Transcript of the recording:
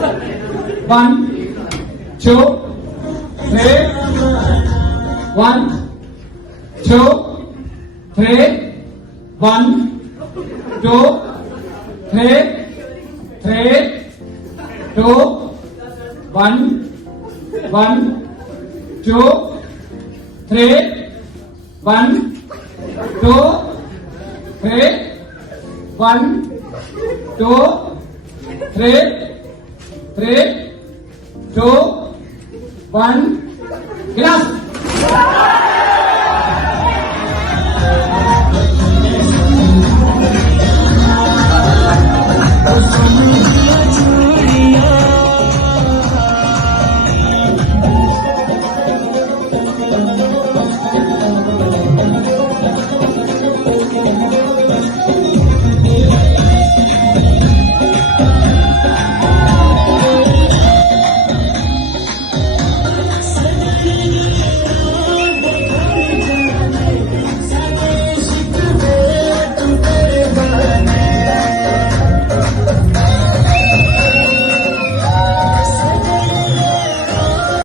1, 2, 3. 1, 2, 3. 1, 2, 3. 3, 2. 1, 1, 2, 3. 1, 2, 3. 1, 2, 3. 3, 2, 1. Get up.